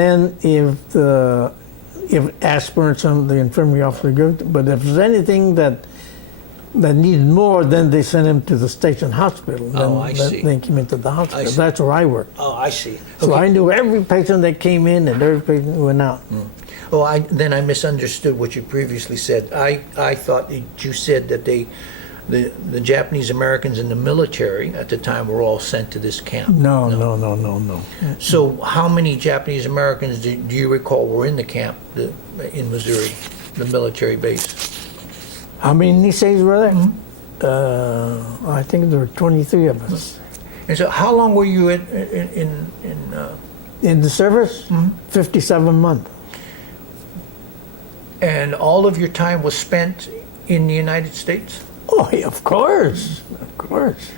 And if aspirin, some the infirmary officer gives, but if there's anything that needed more, then they send him to the station hospital. Then, I see. They came into the hospital. see. That's where I worked. Oh, I see. So I knew every patient that came in and every patient who went out. Oh, then I misunderstood what you previously said. I thought that you said that the Japanese Americans in the military at the time were all sent to this camp. No. So how many Japanese Americans do you recall were in the camp in Missouri, the military base? How many Niseis were there? I think there were 23 of us. And so how long were you in In the service? 57 months. and all of your time was spent in the United States? Oh, yeah, of course. Of course.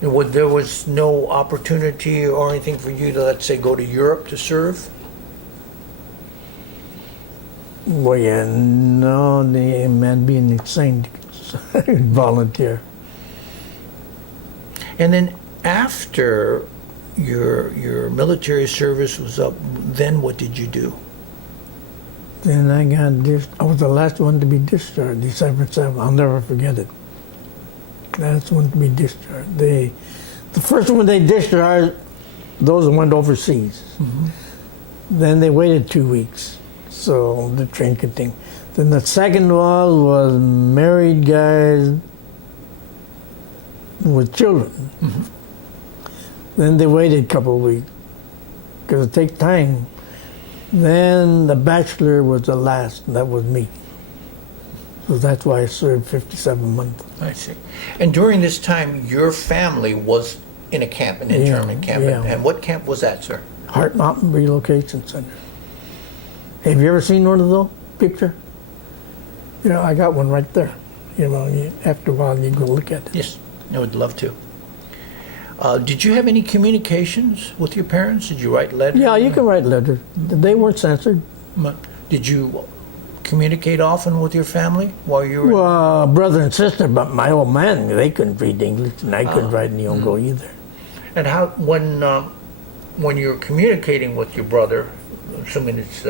There was no opportunity or anything for you to, let's say, go to Europe to serve? Well, yeah, no, the man being insane volunteer. And then after your military service was up, then what did you do? Then I was the last one to be discharged, December 7th. I'll never forget it. Last one to be discharged. The first one they discharged, those went overseas. Then they waited 2 weeks, so the train continued. Then the second one was married guys with children. Then they waited a couple of weeks, because it takes time. Then the bachelor was the last, and that was me. So that's why I served 57 months. I see. And during this time, your family was in a camp, an internment camp. yeah. And what camp was that, sir? Heart Mountain Relocation Center. Have you ever seen one of those picture? You know, I got one right there. You know, after a while you go look at it. Yes, I would love to. Did you have any communications with your parents? Did you write letters? Yeah, you can write letters. They weren't censored. Did you communicate often with your family while you were? Well, brother and sister, but my old man, they couldn't read English, and I couldn't write Nihongo either. And how when you're communicating with your brother, assuming it's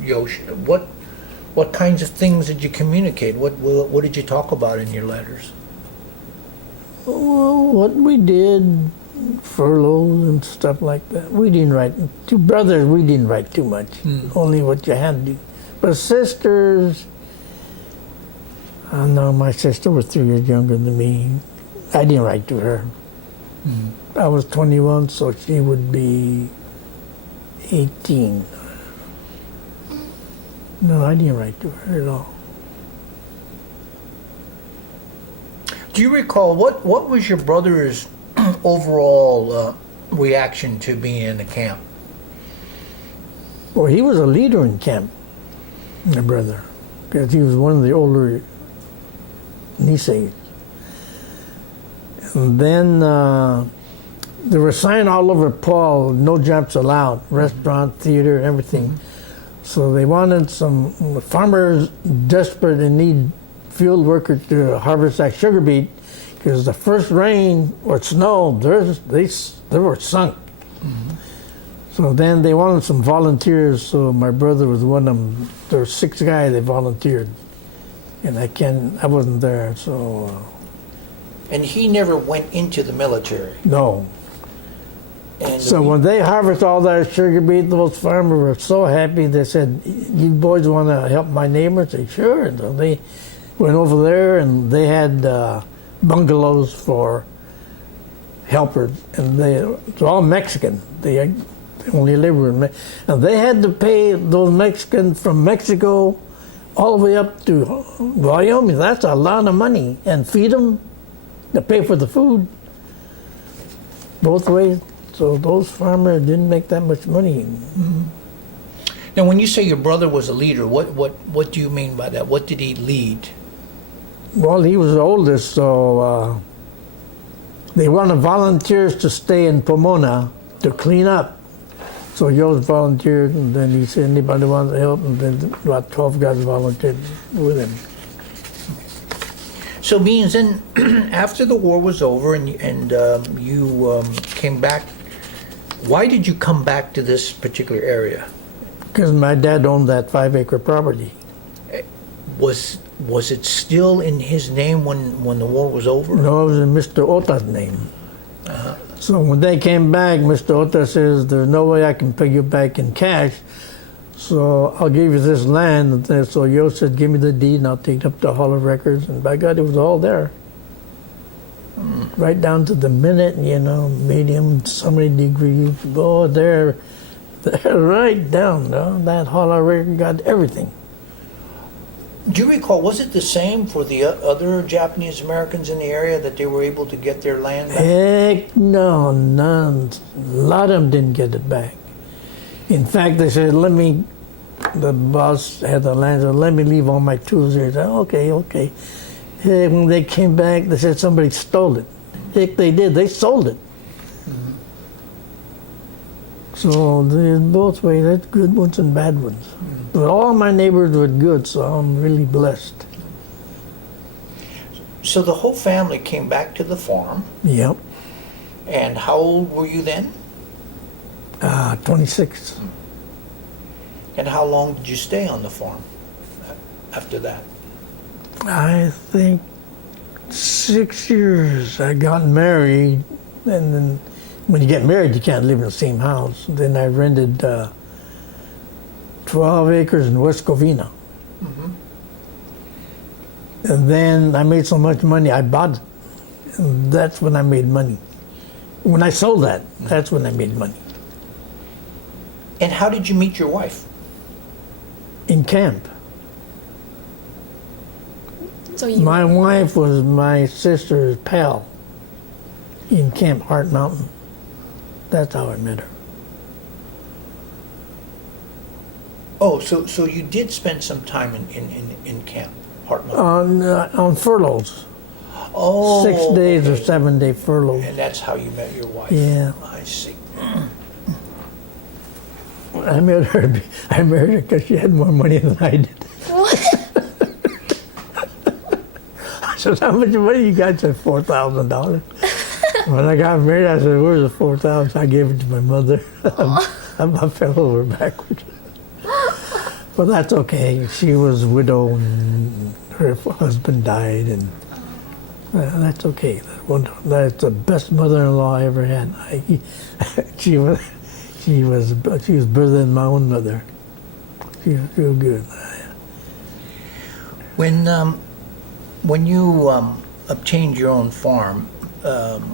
Yoshi, what kinds of things did you communicate? What did you talk about in your letters? Well, what we did, furloughs and stuff like that. We didn't write. Two brothers, we didn't write too much. Only what you had to do. But sisters, I know my sister was 3 years younger than me. I didn't write to her. I was 21, so she would be 18. No, I didn't write to her at all. Do you recall what was your brother's overall reaction to being in the camp? Well, he was a leader in camp, my brother, because he was one of the older Niseis. And then there were signs all over Paul, no jumps allowed, restaurant, theater, everything. So they wanted some farmers desperate and need field workers to harvest that sugar beet, because the first rain or snow, they were sunk. So then they wanted some volunteers, so my brother was one of them. There were 6 guys that volunteered, and I wasn't there, so... And he never went into the military. No. And So when they harvest all that sugar beet, those farmers were so happy. They said, "You boys want to help my neighbors?" I said, "Sure." And so they went over there, and they had bungalows for helpers, and it's all Mexican. They only live with and they had to pay those Mexicans from Mexico all the way up to Wyoming. That's a lot of money, and feed them, to pay for the food, both ways. So those farmers didn't make that much money. Now, when you say your brother was a leader, what do you mean by that? What did he lead? Well, he was the oldest, so they wanted volunteers to stay in Pomona to clean up. So Yost volunteered, and then he said, "Anybody wants to help?" And then about 12 guys volunteered with him. So, means then, after the war was over and you came back Why did you come back to this particular area? Because my dad owned that 5-acre property. Was it still in his name when the war was over? No, it was in Mr. Ota's name. So when they came back, Mr. Ota says, there's no way I can pay you back in cash, so I'll give you this land. And so Yoshi said, give me the deed and I'll take it up to Hall of Records. And by God, it was all there. Right down to the minute, medium, so many degrees. Go there, right down. That Hall of Records got everything. Do you recall, was it the same for the other Japanese Americans in the area that they were able to get their land back? Heck no, none. A lot of them didn't get it back. In fact, they said, the boss had the land, said, let me leave all my tools here. I said, okay. Hey, when they came back, they said somebody stole it. Heck, they did. They sold it. So there's both ways. There's good ones and bad ones. But all my neighbors were good, so I'm really blessed. So the whole family came back to the farm. Yep. And how old were you then? 26. And how long did you stay on the farm after that? I think 6 years. I got married, and then when you get married, you can't live in the same house. Then I rented 12 acres in West Covina. And then I made so much money, I bought it. And that's when I made money. When I sold that, that's when I made money. And how did you meet your wife? In camp. So you My wife was my sister's pal in Camp Hart Mountain. That's how I met her. Oh, so you did spend some time in camp, Hart Mountain. On furloughs. Oh, 6 days or okay. 7-day furloughs. And that's how you met your wife. Yeah. I see. I met her because she had more money than I did. I said, how much money you got? She said, $4,000. When I got married, I said, where's the $4,000? I gave it to my mother. I fell over backwards. But that's okay. She was widowed and her husband died, and that's okay. That's the best mother-in-law I ever had. She was better than my own mother. She was real good. When you obtained your own farm,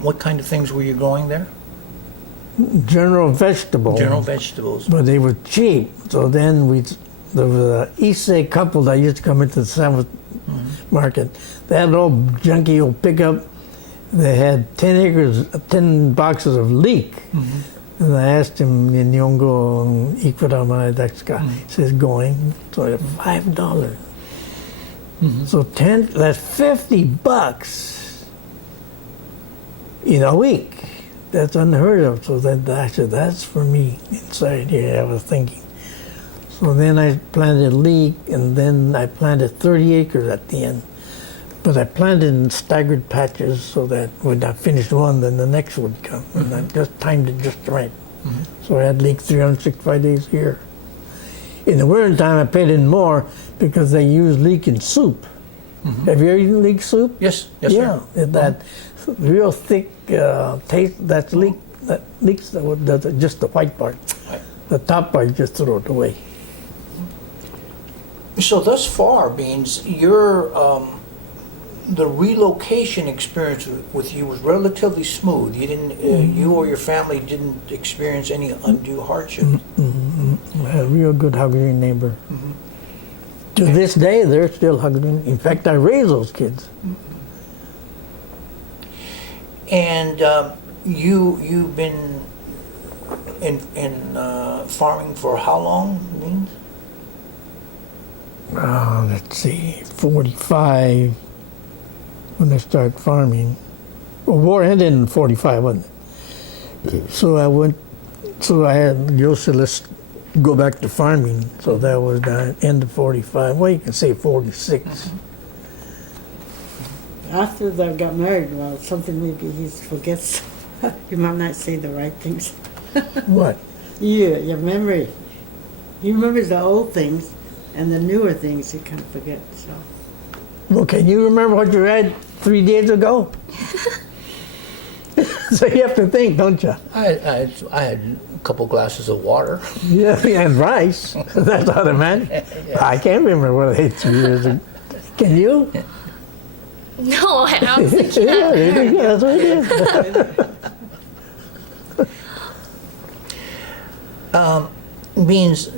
what kind of things were you growing there? General vegetables. General vegetables. But they were cheap. So then there was an East Bay couple that used to come into the Sandwich Market. They had an old junky old pickup. They had 10 boxes of leek. And I asked him, Nyongo, Ikwara Daxka. He says, going. So $5. So that's $50 in a week. That's unheard of. So then I said, that's for me inside here, I was thinking. So then I planted leek, and then I planted 30 acres at the end. But I planted in staggered patches so that when I finished one, then the next would come. And I just timed it just right. So I had leek 365 days a year. In the winter time, I paid in more because they use leek in soup. Have you ever eaten leek soup? Yes, Yeah, sir. that real thick taste. That's leek. That leek's just the white part. Right. The top part, you just throw it away. So thus far, Beans, your the relocation experience with you was relatively smooth. You didn't, you or your family didn't experience any undue hardship. I had a real good Hungarian neighbor. To this day, they're still Hungarian. In fact, I raised those kids. And you've been in farming for how long, Beans? Let's see, 45 when I started farming. Well, war ended in 45, wasn't it? So I had Yoshi, let's go back to farming. So that was the end of 45. Well, you can say 46. After they got married, well, something maybe he forgets. You might not say the right things. What? Your memory. He remembers the old things, and the newer things he can't forget. So. Well, can you remember what you had 3 days ago? So you have to think, don't you? I had a couple glasses of water. Yeah, and rice. That's what I meant. I can't remember what I ate 3 years ago. Can you? No, I honestly Yeah, can't. there you go. That's what it is. Means,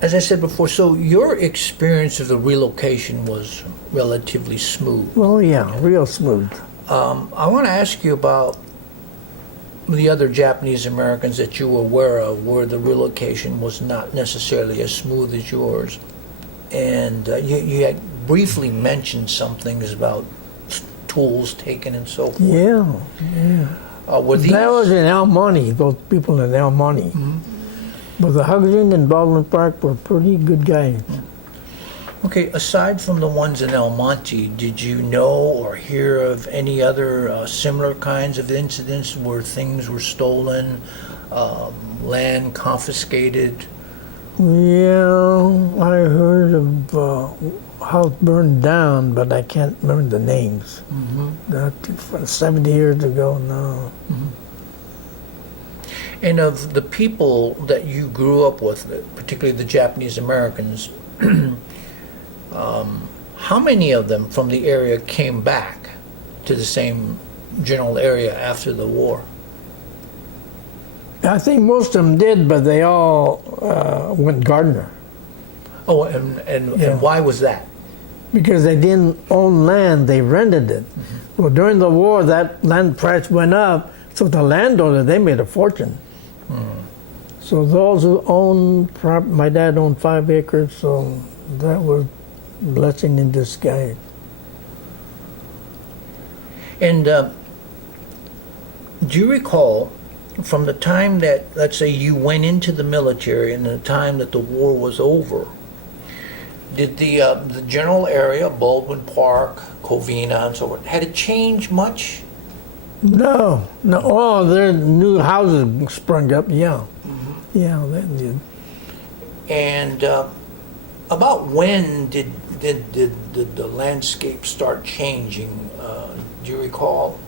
as I said before, so your experience of the relocation was relatively smooth. Well, yeah, real smooth. I want to ask you about the other Japanese Americans that you were aware of where the relocation was not necessarily as smooth as yours. And you had briefly mentioned some things about tools taken and so forth. Yeah. Were these, That was in El Monte, those people in El Monte. But the Huggins and Baldwin Park were pretty good guys. okay, aside from the ones in El Monte, did you know or hear of any other similar kinds of incidents where things were stolen, land confiscated? Yeah, I heard of house burned down, but I can't remember the names. Not 70 years ago, no. And of the people that you grew up with, particularly the Japanese Americans, how many of them from the area came back to the same general area after the war? I think most of them did, but they all went gardener Oh, and Yeah. why was that? because they didn't own land, they rented it. Well, during the war, that land price went up, so the landowner, they made a fortune. So those who owned, my dad owned 5 acres, so that was blessing in disguise. And do you recall from the time that, let's say, you went into the military and the time that the war was over, did the general area, Baldwin Park, Covina, and so on, had it changed much? No. Oh, there new houses sprung up. Yeah, yeah, that did. And about when did the landscape start changing? Do you recall?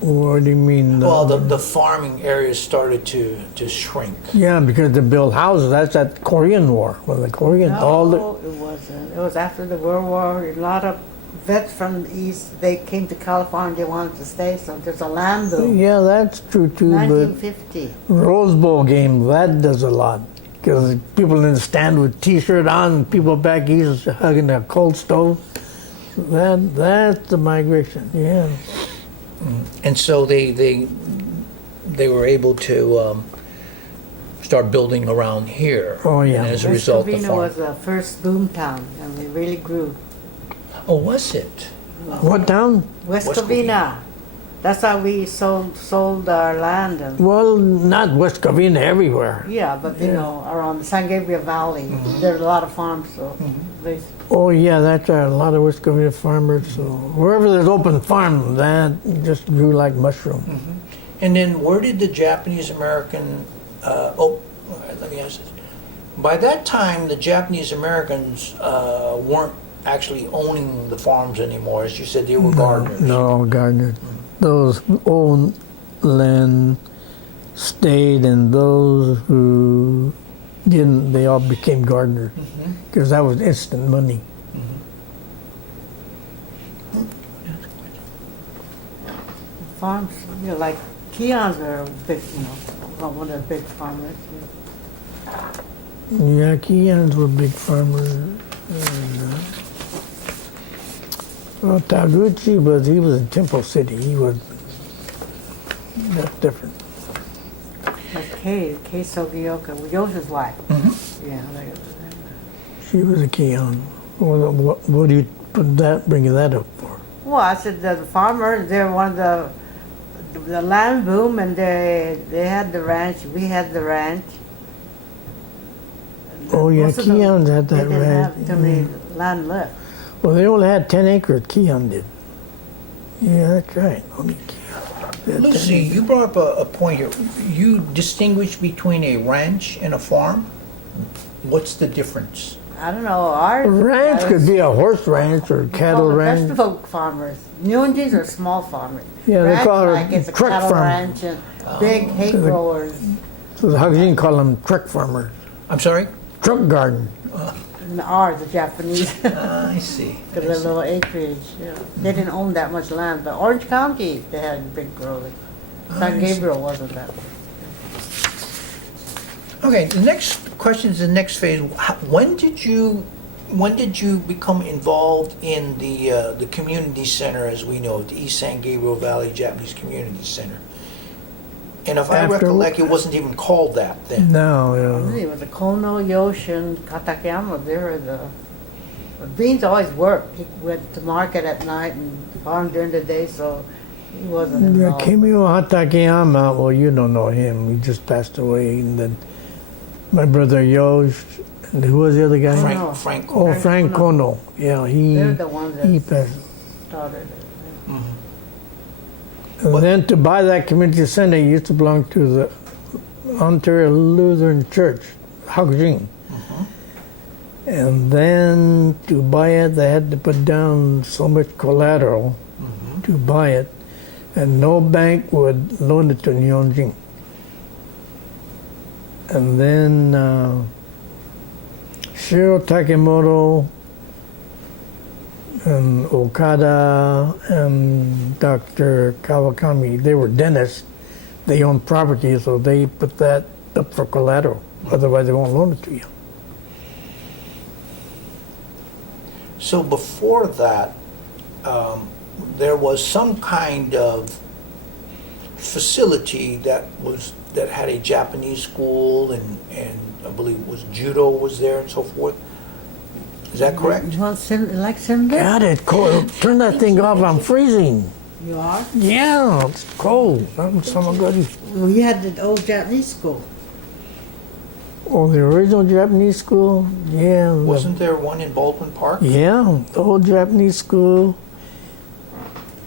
What do you mean? Well, the farming areas started to shrink. Yeah, because they built houses. That's that Korean War. Well, the Korean all the No, it wasn't. It was after the World War. A lot of vets from the East, they came to California, they wanted to stay, so there's a land boom. yeah, that's true too. 1950. But Rose Bowl game that does a lot because people in the stand with T-shirt on, and people back east hugging a cold stove. That's the migration. Yeah. And so they were able to start building around here. Oh, yeah. And as a West result, the Covina farm. was the first boom town, and we really grew. Oh, was it? What town? West West Covina. That's how we sold our land. And, Well, not West Covina, everywhere. yeah, but you know, around the San Gabriel Valley, there are a lot of farms, so they, Oh, yeah, that's right. A lot of West Covina farmers. So wherever there's open farm, that just grew like mushroom. And then where did the Japanese American, all right, let me ask this. By that time, the Japanese Americans weren't actually owning the farms anymore. As you said, they were gardeners. No, gardeners. Those who owned land stayed, and those who didn't, they all became gardeners because that was instant money. farms, you know, like Keon's are big, you know, one of the big farmers. Yeah, Keons were big farmers. Well, Taguchi he was in Temple City. He was that's different. Like Kay Sogioka, Yoshi's wife. Yeah, like, She was a Keon. Well, what do you bringing that up for? well, I said the farmers, they're one of the land boom, and they had the ranch. We had the ranch. Oh yeah, Most of them, Keons had they that didn't ranch. have too many land left. Well, they only had 10 acres. Keon did. Yeah, that's right. Only Keon. Lucy, you brought up a point here. You distinguish between a ranch and a farm. What's the difference? I don't know, our. A ranch could be a horse ranch or cattle ranch. Vegetable farmers. Nyunjis are small farmers. Yeah, they Ranch, call it like it's a truck cattle farm. ranch and big hay growers. So the Hagjin call them truck farmers. I'm sorry? Truck garden. And ours, the Japanese, I see. because they're little acreage. Yeah. They didn't own that much land, but Orange County, they had big growers. San Gabriel wasn't that. Okay, the next question is the next phase. When did you become involved in the community center, as we know, the East San Gabriel Valley Japanese Community Center? And if I After- recollect, it wasn't even called that then. No, It was the Kono, Yoshi, and Katakayama. They were the Beans always worked. He went to market at night and farmed during the day, so he wasn't yeah, involved. Kimio Hatakeyama, well, you don't know him. He just passed away. And then my brother Yosh, and who was the other guy? No. Frank. Oh, Frank Kono. Yeah, They're the ones he that passed. started it. And then to buy that community center, you used to belong to the Ontario Lutheran Church, Hagjin. And then to buy it, they had to put down so much collateral to buy it, and no bank would loan it to Nyonjin. And then Shiro Takemoto and Okada and Dr. Kawakami, they were dentists. They owned property, so they put that up for collateral. Otherwise, they won't loan it to you. So before that, there was some kind of facility that had a Japanese school, and I believe it was judo was there and so forth. Is that correct? You want like Simba? God, it's cold. Turn that thing off. I'm freezing. You are? Yeah, it's cold. Some good. We had the old Japanese school. Oh, the original Japanese school? Yeah. Wasn't there one in Baldwin Park? Yeah, the old Japanese school.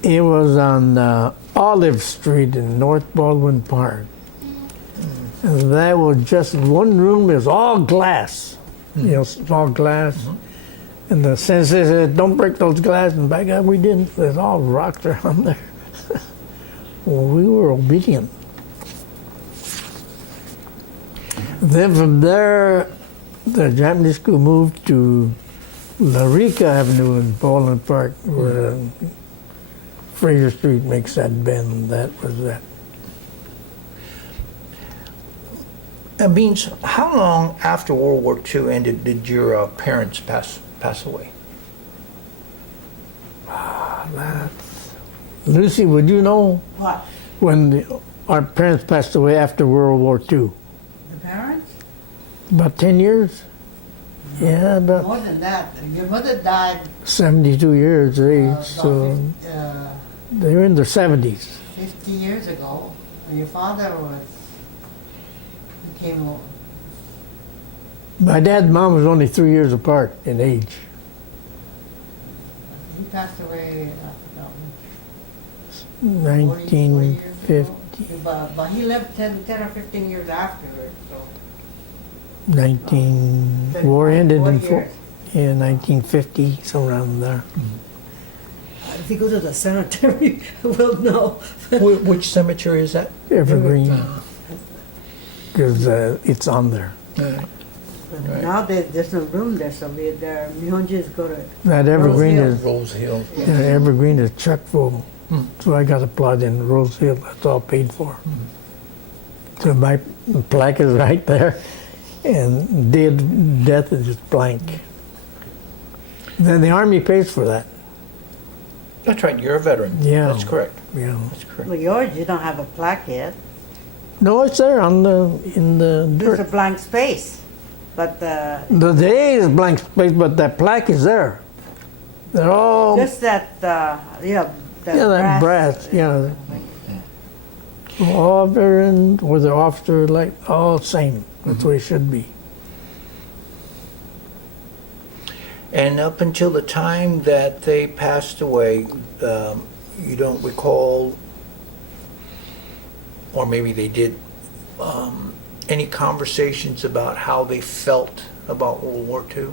It was on Olive Street in North Baldwin Park. And that was just one room. It was all glass. You know, it's all glass. And the sensei said, don't break those glass. And by God, we didn't. There's all rocks around there. Well, we were obedient. Then from there, the Japanese school moved to Larica Avenue in Baldwin Park, where Fraser Street makes that bend. That was that. And Beans, how long after World War II ended did your parents pass away? Lucy, would you know What? when our parents passed away after World War II? The parents? About 10 years? Yeah, about More than that. Your mother died 72 years of age, about so they were in their 70s. 50 years ago. And your father became old. My dad and mom was only 3 years apart in age. He passed away, I forgot, 40 years 1950, ago. But he lived 10 or 15 years afterwards, so. war ended in 40 years. 1950, somewhere around there. If you go to the cemetery, we'll know. Which cemetery is that? Evergreen, because it's on there. But now there's no room there, so their Nihonjis go to. That Evergreen Hill. is Rose Hill. Evergreen is chock full. So I got a plot in Rose Hill. That's all paid for. So my plaque is right there, and death is just blank. Then the Army pays for that. That's right, you're a veteran. Yeah. That's correct. Yeah. That's correct. Well, yours, you don't have a plaque yet. No, it's there in the There's a dirt. blank space, but The day is blank space, but that plaque is there. They're all just that, that brass. Yeah, all veteran or the officer, like all same. That's the way it should be. And up until the time that they passed away, you don't recall or maybe they did, any conversations about how they felt about World War II?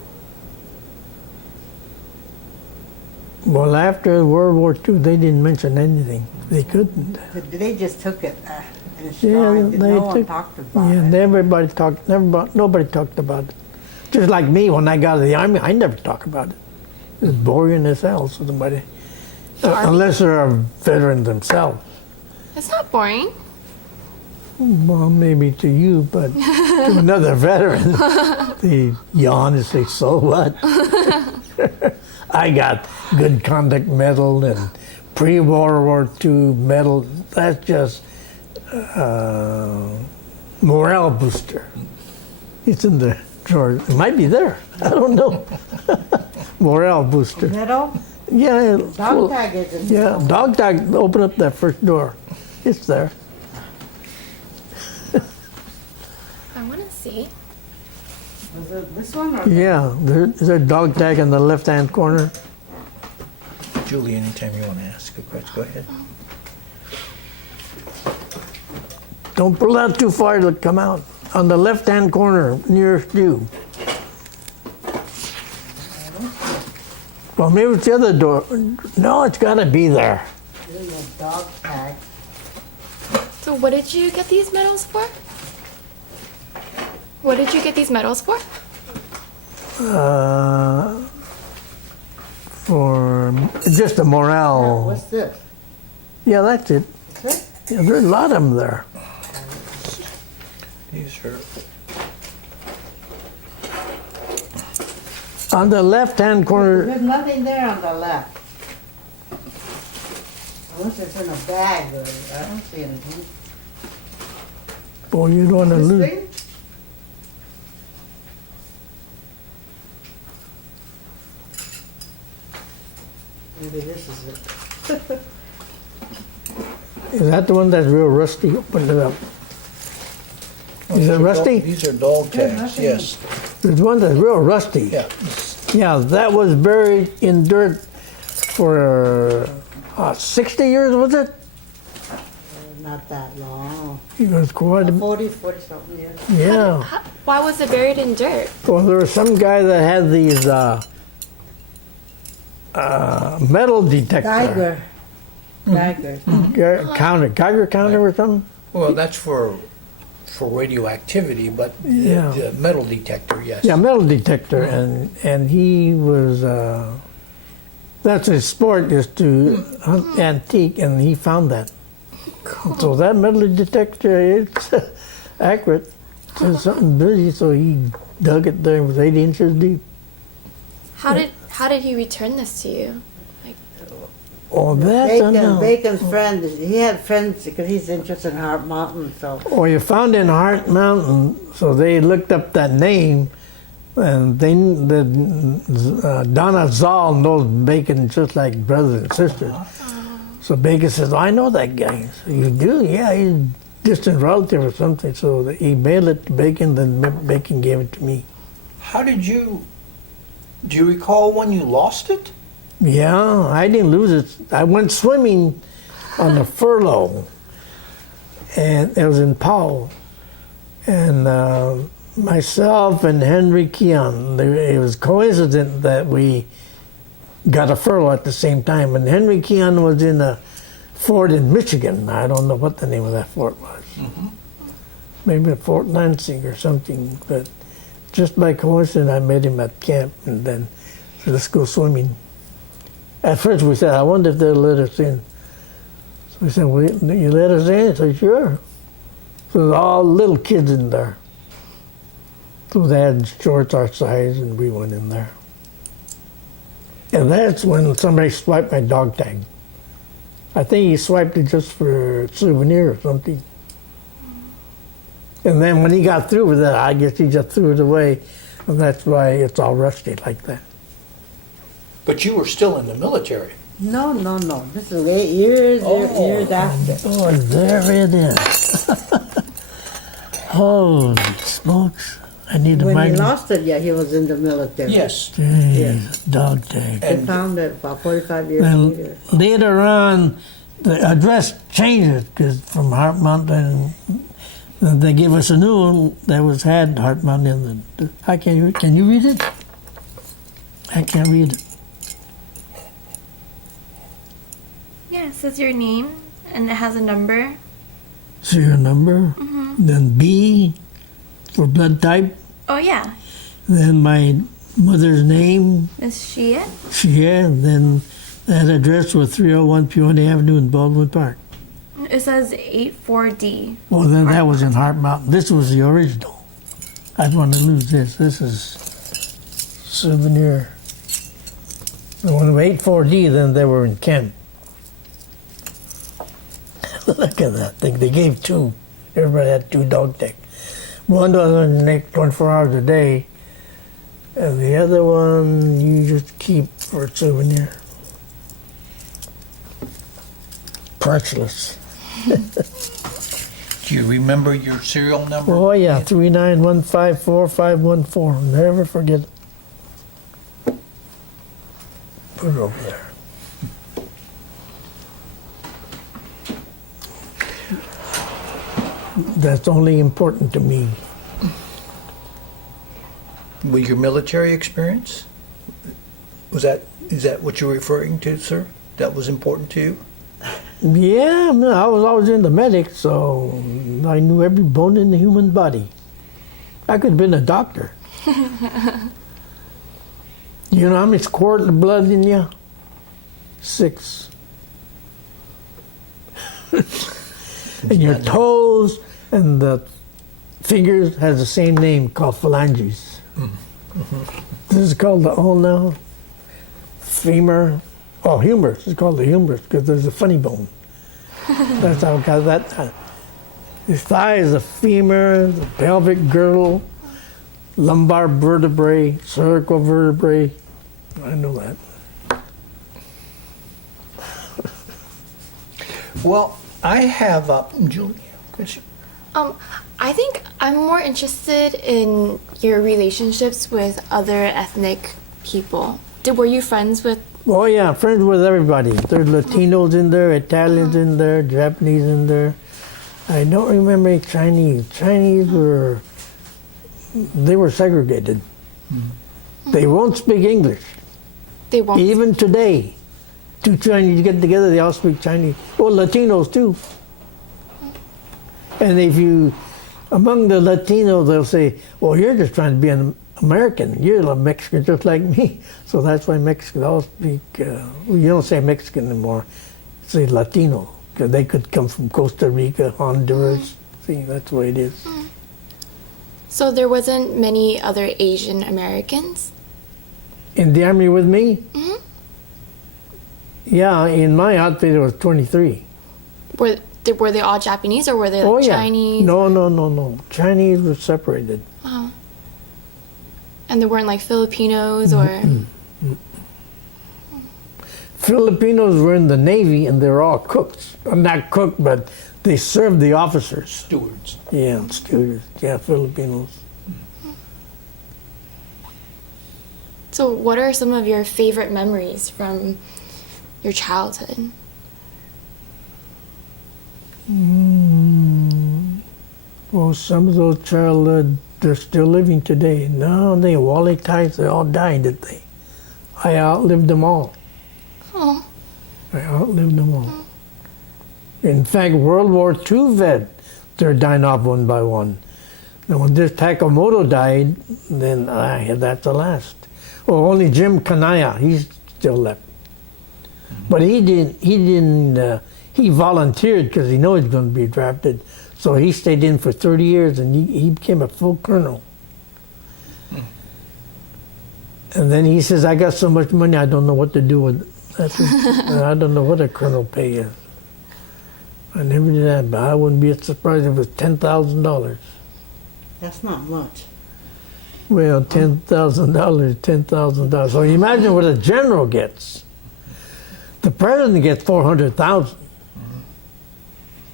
Well, after World War II, they didn't mention anything. They couldn't. They just took it in Yeah, stride. they No one took. talked about Yeah, it. everybody talked. Nobody talked about it. Just like me, when I got out of the army, I never talk about it. It's boring as hell. So somebody, unless they're a veteran themselves. It's not boring. Well, maybe to you, but to another veteran, they yawn and say, "So what?" I got good conduct medal and pre-World War II medal. That's just morale booster. It's in the drawer. It might be there. I don't know. Morale booster. Metal? Yeah. Dog tag is in Yeah, dog tag. Open up that first door. It's there. I want to see. Was it this one or? Yeah, there's a dog tag in the left-hand corner. Julie, anytime you want to ask a question, go ahead. Don't pull out too far, it'll come out. On the left-hand corner, nearest you. Well, maybe it's the other door. No, it's got to be there. There's a dog tag. So, what did you get these medals for? What did you get these medals for? For just a morale. What's this? Yeah, that's it. Is it? Yeah, there's a lot of them there. These are, On the left-hand corner, There's nothing there on the left. Unless it's in a bag or, I don't see anything. boy, you don't want to This lose. thing? Maybe this is it. Is that the one that's real rusty? Open it up. Is it rusty? these are dog There's tags, nothing. yes. There's one that's real rusty. Yeah, Yeah, that was buried in dirt for 60 years, was it? Not that long. It was quite a 40 something years. yeah. Why was it buried in dirt? Well, there was some guy that had these metal detector Geiger. Geiger counter or something. well, that's for radioactivity, but Yeah. the metal detector, yes. Yeah, metal detector, and he was. That's his sport is to hunt antique, and he found that. So that metal detector, it's accurate. It's something busy, so he dug it there. It was 8 inches deep. How did he return this to you? Oh, that's Bacon's friend, he had friends because he's interested in Heart Mountain, so. Well, you found in Hart Mountain, so they looked up that name, and Donna Zoll knows Bacon just like brothers and sisters. So Bacon says, I know that guy. So you do? Yeah, he's a distant relative or something. So he mailed it to Bacon, then Bacon gave it to me. How do you recall when you lost it? Yeah, I didn't lose it. I went swimming on the furlough, and it was in Powell. And myself and Henry Keon, it was coincident that we got a furlough at the same time. And Henry Keon was in a fort in Michigan. I don't know what the name of that fort was. Maybe Fort Lansing or something. But just by coincidence, I met him at camp, and then said, let's go swimming. At first we said, I wonder if they'll let us in. So we said, well, you let us in? I said, sure. So there's all little kids in there. So they had shorts our size, and we went in there. And that's when somebody swiped my dog tag. I think he swiped it just for a souvenir or something. And then when he got through with that, I guess he just threw it away, and that's why it's all rusty like that. But you were still in the military. No. This is 8 years, years after. Oh, there it is. Holy smokes. I need to When he mind. lost it, yeah, he was in the military. Yes. Jeez, Yes. dog tag. They found it about 45 years Then later. later on, the address changed because from Heart Mountain, they gave us a new one that had Heart Mountain in it. I can't. Can you read it? I can't read it. Yeah, it says your name and it has a number. Serial number. Then B for blood type. Oh yeah. Then my mother's name. Is she it? And then that address was 301 Peony Avenue in Baldwin Park. It says 84D. Well, then that was in Heart Mountain. This was the original. I don't want to lose this. This is souvenir. The one with 84D, then they were in Kent. Look at that thing. They gave two. Everybody had two dog tags. One was on the neck 24 hours a day, and the other one you just keep for a souvenir. Priceless. Do you remember your serial number? Oh yeah, 39154514. Never forget it. Put it over there. That's only important to me. With your military experience? Is that what you're referring to, sir? That was important to you? Yeah, no, I was always in the medic, so I knew every bone in the human body. I could have been a doctor. You know how much quart of blood in you? 6. And your toes and the fingers has the same name called phalanges. This is called the ulna, femur. Oh, humerus. It's called the humerus because there's a funny bone. That's how it got that. The thigh is the femur, the pelvic girdle, lumbar vertebrae, cervical vertebrae. I know that. Well, I have, Julie, question. I think I'm more interested in your relationships with other ethnic people. Were you friends with? Oh yeah, friends with everybody. There's Latinos in there, Italians in there, Japanese in there. I don't remember any Chinese. Chinese were segregated. They won't speak English. They won't. Even today, two Chinese get together, they all speak Chinese. Well, Latinos too. And if you, among the Latinos, they'll say, well, you're just trying to be an American. You're a Mexican just like me. So that's why Mexicans all speak, you don't say Mexican anymore, say Latino. Because they could come from Costa Rica, Honduras. See, that's the way it is. So there wasn't many other Asian Americans? In the army with me? Mm-hmm. Yeah, in my outfit it was 23. Were they all Japanese or were they like Chinese? No. Chinese were separated. Oh. And there weren't like Filipinos or? Filipinos were in the Navy and they were all cooks. Not cook, but they served the officers. Stewards. Yeah, stewards. Yeah, Filipinos. So what are some of your favorite memories from your childhood? Well, some of those childhood, they're still living today. No, they Wally Tights, they all died, did they? I outlived them all. Oh. I outlived them all. In fact, World War II vet, they're dying off one by one. And when this Takamoto died, then I had that the last. Well, only Jim Kanaya, he's still left. But he volunteered because he knows he's going to be drafted. So he stayed in for 30 years and he became a full colonel. And then he says, I got so much money, I don't know what to do with it. I don't know what a colonel pay is. I never did that, but I wouldn't be surprised if it was $10,000. That's not much. Well, $10,000. So you imagine what a general gets. The president gets $400,000.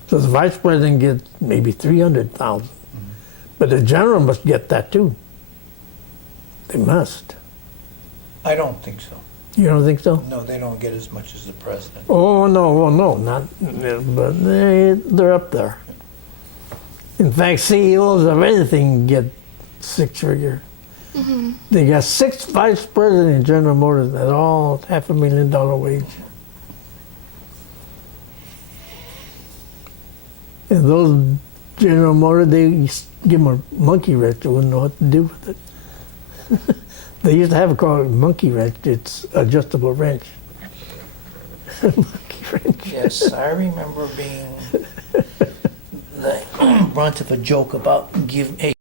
So the vice president gets maybe $300,000. But the general must get that too. They must. I don't think so. You don't think so? No, they don't get as much as the president. Oh no, well no, not. But they're up there. In fact, CEOs of anything get six-figure. They got 6 vice presidents in General Motors at all $500,000 wage. And those General Motors, they give them a monkey wrench. They wouldn't know what to do with it. They used to have it called a monkey wrench. It's adjustable wrench. Monkey wrench. Yes, I remember being the brunt of a joke about hey,